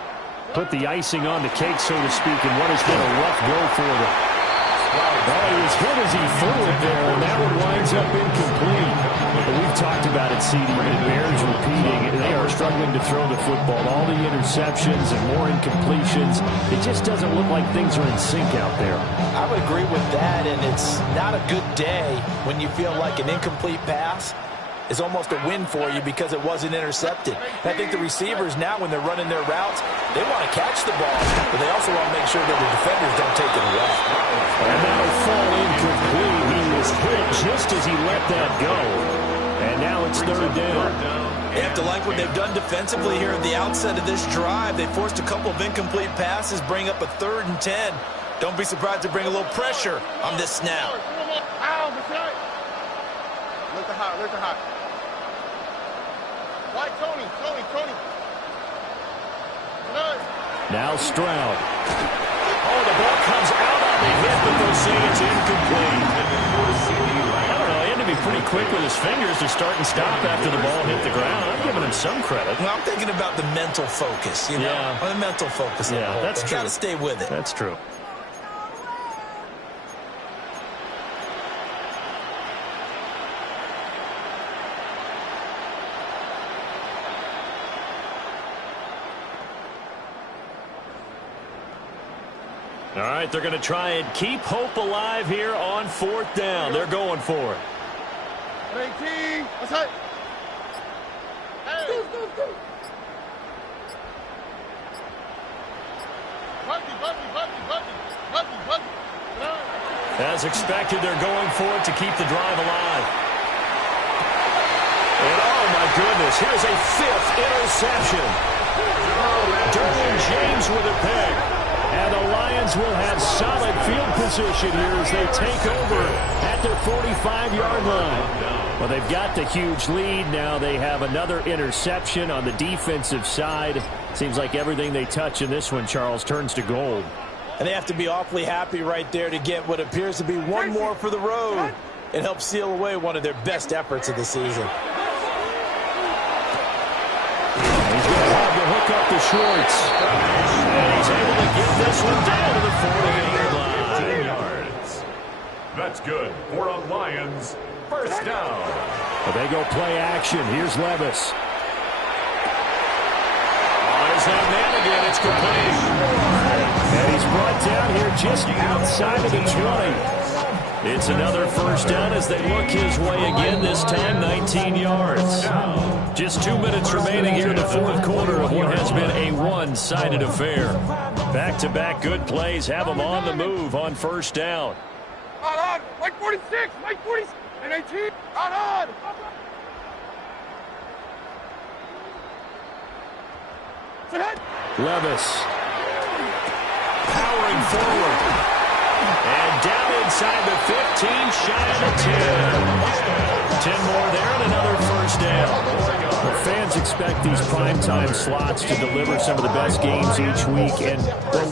put the icing on the cake, so to speak, in what has been a rough go for them. Well, he was hit as he threw it there, and that one winds up incomplete. But we've talked about it, CD, but it bears repeating. They are struggling to throw the football. All the interceptions and more incompletions. It just doesn't look like things are in sync out there. I would agree with that, and it's not a good day when you feel like an incomplete pass is almost a win for you because it wasn't intercepted. And I think the receivers now, when they're running their routes, they want to catch the ball, but they also want to make sure that the defenders don't take it away. And that'll fall incomplete. He was hit just as he let that go. And now it's third down. They have to like what they've done defensively here at the outset of this drive. They forced a couple of incomplete passes, bring up a 3rd and 10. Don't be surprised to bring a little pressure on this snap. Look the hot, look the hot. White Tony. Now Stroud. Oh, the ball comes out on the hit, but they'll say it's incomplete. I don't know, he had to be pretty quick with his fingers to start and stop after the ball hit the ground. I'm giving him some credit. Well, I'm thinking about the mental focus, you know? Yeah. The mental focus. Yeah, that's true. Got to stay with it. That's true. All right, they're going to try and keep hope alive here on 4th down. They're going for it. 18, let's hit. Hey. Bucky. As expected, they're going for it to keep the drive alive. And oh my goodness, here's a 5th interception. Derwin James with a pick. And the Lions will have solid field position here as they take over at their 45-yard line. Well, they've got the huge lead. Now they have another interception on the defensive side. Seems like everything they touch in this one, Charles, turns to gold. And they have to be awfully happy right there to get what appears to be one more for the road. It helps seal away one of their best efforts of the season. He's going to have to hook up to Schwartz. And he's able to get this one down to the 48-yard line. 10 yards. That's good for a Lions first down. Well, they go play action. Here's Levis. Oh, there's that man again. It's complete. And he's brought down here just outside of the 20. It's another first down as they look his way again, this time 19 yards. Just 2 minutes remaining here in the 4th quarter of what has been a one-sided affair. Back-to-back good plays have them on the move on first down. On, Mike 46, Mike 46, and 18, on. Levis powering forward. And down inside the 15, shy of the 10. 10 more there and another first first down. The fans expect these primetime slots to deliver some of the best games each week, and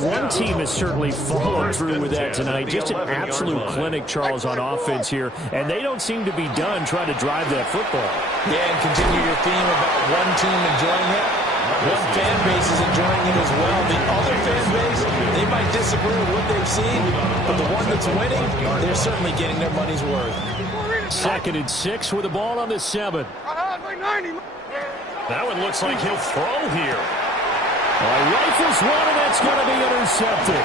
one team has certainly followed through with that tonight. Just an absolute clinic, Charles, on offense here, and they don't seem to be done trying to drive that football. Yeah, and continue your theme about one team enjoying it. One fan base is enjoying it as well. The other fan base, they might disagree with what they've seen, but the one that's winning, they're certainly getting their money's worth. 2nd and 6 with the ball on the 7. That one looks like he'll throw here. Rifles one, and that's going to be intercepted.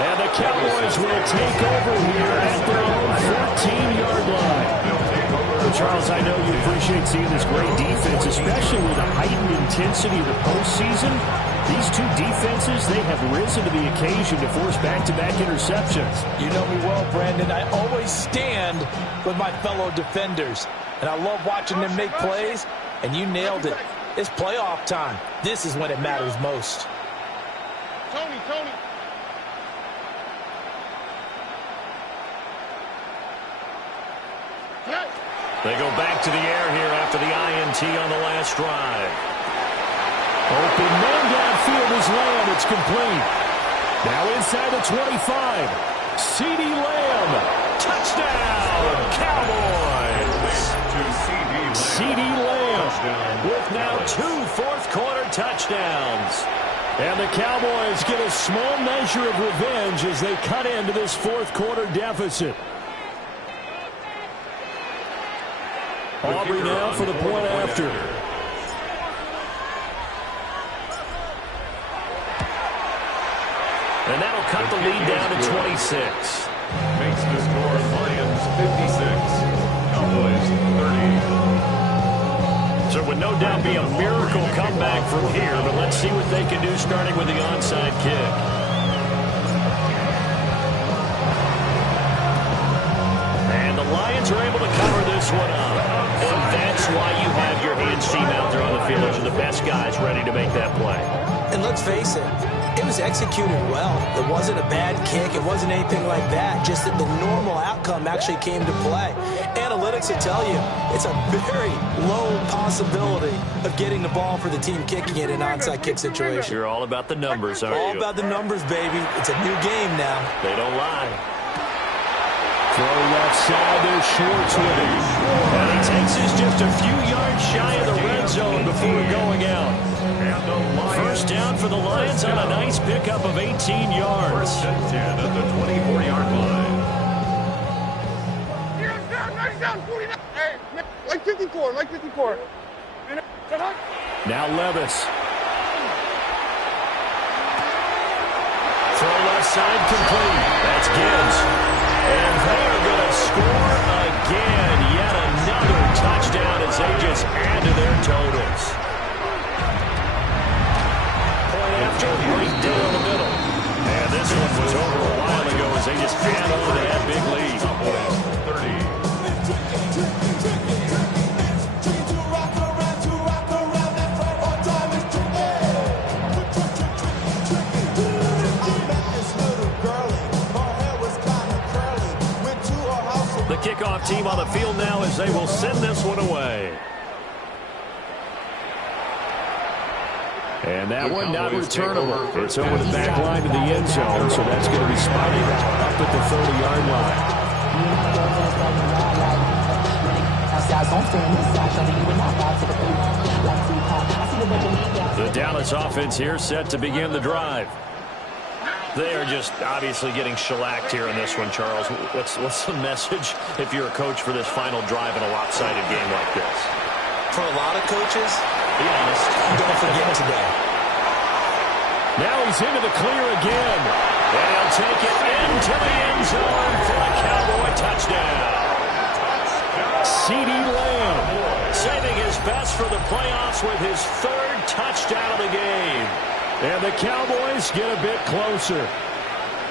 And the Cowboys will take over here at their own 14-yard line. Charles, I know you appreciate seeing this great defense, especially with the heightened intensity of the postseason. These two defenses, they have risen to the occasion to force back-to-back interceptions. You know me well, Brandon. I always stand with my fellow defenders, and I love watching them make plays, and you nailed it. It's playoff time. This is when it matters most. Tony. They go back to the air here after the INT on the last drive. Open man downfield is Lamb. It's complete. Now inside the 25. CeeDee Lamb. Touchdown, Cowboys. CeeDee Lamb with now 2 fourth-quarter touchdowns. And the Cowboys get a small measure of revenge as they cut into this fourth-quarter deficit. Aubrey now for the point after. And that'll cut the lead down to 26. Makes the score Lions 56, Cowboys 30. So it would no doubt be a miracle comeback from here, but let's see what they can do starting with the onside kick. And the Lions are able to cover this one up. And that's why you have your hands team out there on the field. Those are the best guys ready to make that play. And let's face it, it was executed well. It wasn't a bad kick. It wasn't anything like that. Just that the normal outcome actually came to play. Analytics will tell you it's a very low possibility of getting the ball for the team kicking it in an onside kick situation. You're all about the numbers, aren't you? All about the numbers, baby. It's a new game now. They don't lie. Throw left side, there's Schwartz with it. And he takes us just a few yards shy of the red zone before going out. First down for the Lions on a nice pickup of 18 yards. First and 10 at the 24-yard line. Like 54. Now Levis. Throw left side complete. That's Gibbs. And they're going to score again. Yet another touchdown as they just add to their totals. Point after, right down the middle. And this one was over a while ago as they just add on to that big lead. 30. The kickoff team on the field now as they will send this one away. And that one not returnable. It's over the back line to the end zone, so that's going to be spotted up at the 30-yard line. The Dallas offense here set to begin the drive. They are just obviously getting shellacked here in this one, Charles. What's the message if you're a coach for this final drive in a lopsided game like this? For a lot of coaches, be honest, don't forget today. Now he's into the clear again. And he'll take it into the end zone for a Cowboy touchdown. CeeDee Lamb saving his best for the playoffs with his 3rd touchdown of the game. And the Cowboys get a bit closer.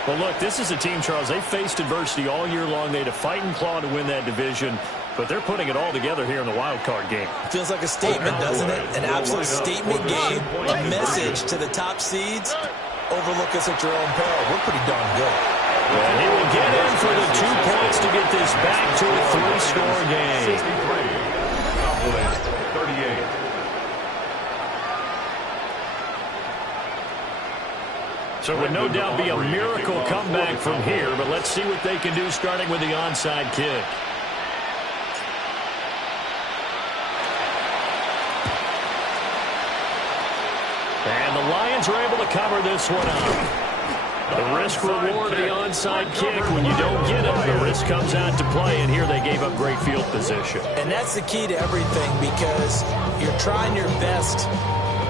Well, look, this is a team, Charles, they faced adversity all year long. They had to fight and claw to win that division, but they're putting it all together here in the wild card game. Feels like a statement, doesn't it? An absolute statement game, a message to the top seeds. Overlook us at your own peril. We're pretty darn good. And he will get in for the 2 points to get this back to a 3-score game. So it would no doubt be a miracle comeback from here, but let's see what they can do starting with the onside kick. And the Lions are able to cover this one up. The risk-reward of the onside kick, when you don't get it, the risk comes out to play, and here they gave up great field position. And that's the key to everything, because you're trying your best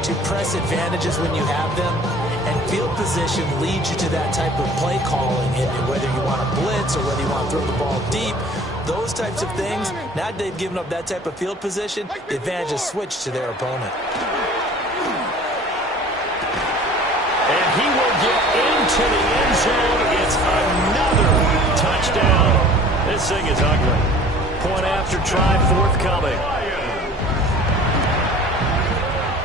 to press advantages when you have them, and field position leads you to that type of play calling, and whether you want to blitz or whether you want to throw the ball deep, those types of things. Now that they've given up that type of field position, the advantage is switched to their opponent. And he will get into the end zone. It's another touchdown. This thing is ugly. Point after try forthcoming.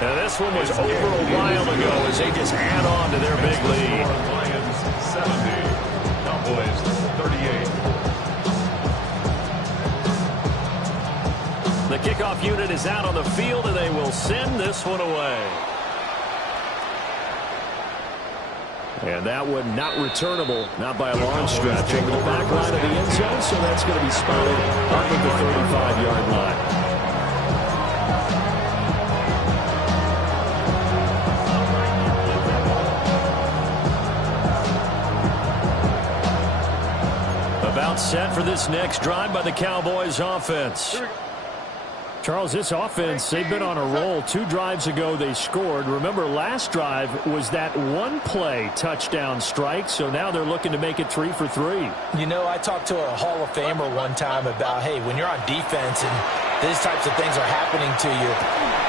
Now this one was over a while ago as they just add on to their big lead. Lions 70, Cowboys 38. The kickoff unit is out on the field, and they will send this one away. And that one not returnable, not by a long stretch, over the back line of the end zone, so that's going to be spotted up at the 35-yard line. About set for this next drive by the Cowboys offense. Charles, this offense, they've been on a roll. 2 drives ago they scored. Remember, last drive was that one-play touchdown strike, so now they're looking to make it 3 for 3. You know, I talked to a Hall of Famer one time about, hey, when you're on defense and these types of things are happening to you,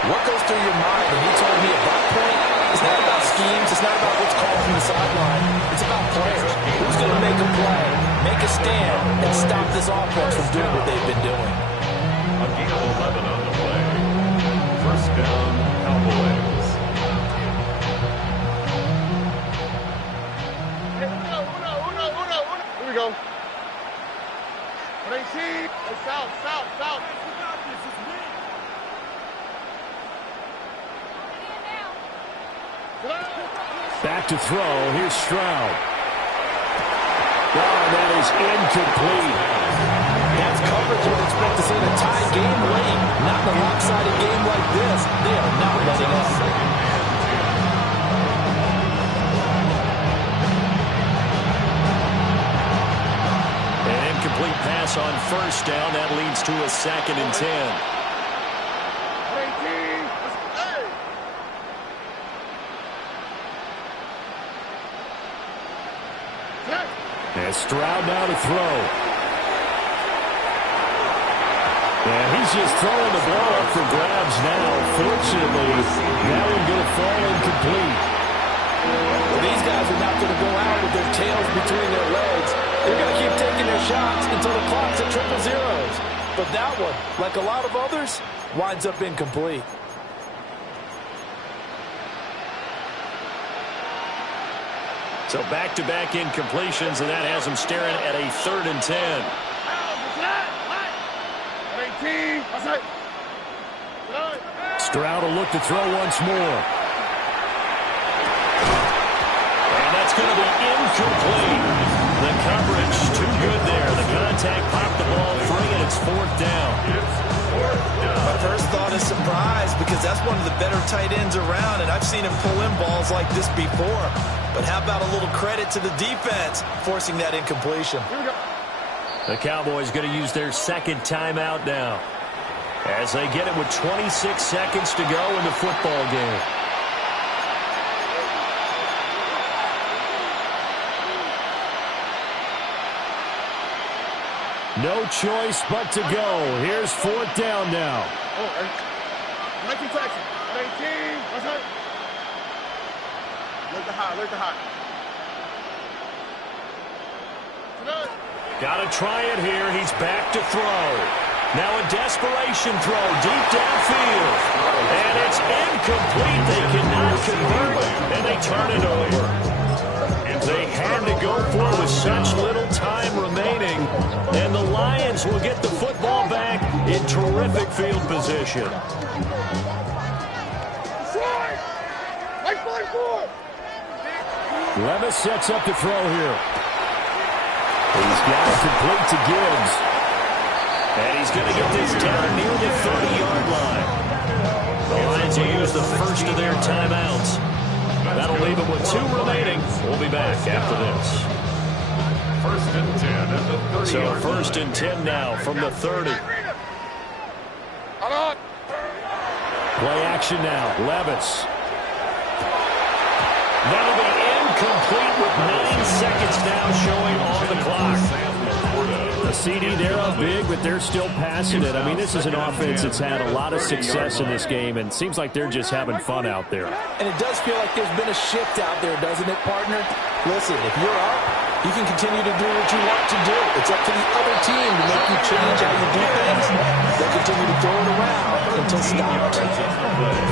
what goes through your mind? And he told me at that point, it's not about schemes, it's not about what's called from the sideline, it's about players. Who's going to make a play, make a stand, and stop this offense from doing what they've been doing? A gain of 11 on the play. First down, Cowboys. Here we go. 18. South. Back to throw. Here's Stroud. Oh, that is incomplete. That's coverage you would expect to see in a tie game late. Not in a lopsided game like this. They are not letting up. An incomplete pass on first down. That leads to a 2nd and 10. And Stroud now to throw. And he's just throwing the ball up for grabs now. Fortunately, that one going to fall incomplete. Well, these guys are not going to go out with their tails between their legs. They're going to keep taking their shots until the clock's at 000. But that one, like a lot of others, winds up incomplete. So back-to-back incompletions, and that has them staring at a 3rd and 10. Stroud will look to throw once more. And that's going to be incomplete. The coverage too good there. The contact popped the ball free, and it's 4th down. My first thought is surprise, because that's one of the better tight ends around, and I've seen him pull in balls like this before. But how about a little credit to the defense forcing that incompletion? The Cowboys going to use their 2nd timeout now as they get it with 26 seconds to go in the football game. No choice but to go. Here's 4th down now. 19 seconds. 19. That's right. Look the high. Got to try it here. He's back to throw. Now a desperation throw deep downfield. And it's incomplete. They cannot convert, and they turn it over. They had to go for it with such little time remaining. And the Lions will get the football back in terrific field position. Levis sets up to throw here. He's got it complete to Gibbs. And he's going to get this down near the 30-yard line. The Lions will use the first of their timeouts. That'll leave them with 2 remaining. We'll be back after this. First and 10 at the 30-yard line. So first and 10 now from the 30. Play action now. Levis. That'll be incomplete with 9 seconds now showing on the clock. The CD, they're up big, but they're still passing it. I mean, this is an offense that's had a lot of success in this game, and it seems like they're just having fun out there. And it does feel like there's been a shift out there, doesn't it, partner? Listen, if you're up, you can continue to do what you want to do. It's up to the other team to make you change how you do things. They'll continue to throw it around until stopped.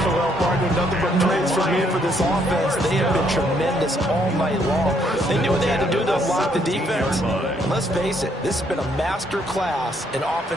Well, partner, nothing but praise for me for this offense. They have been tremendous all night long. They knew what they had to do to block the defense. And let's face it, this has been a master class in offensive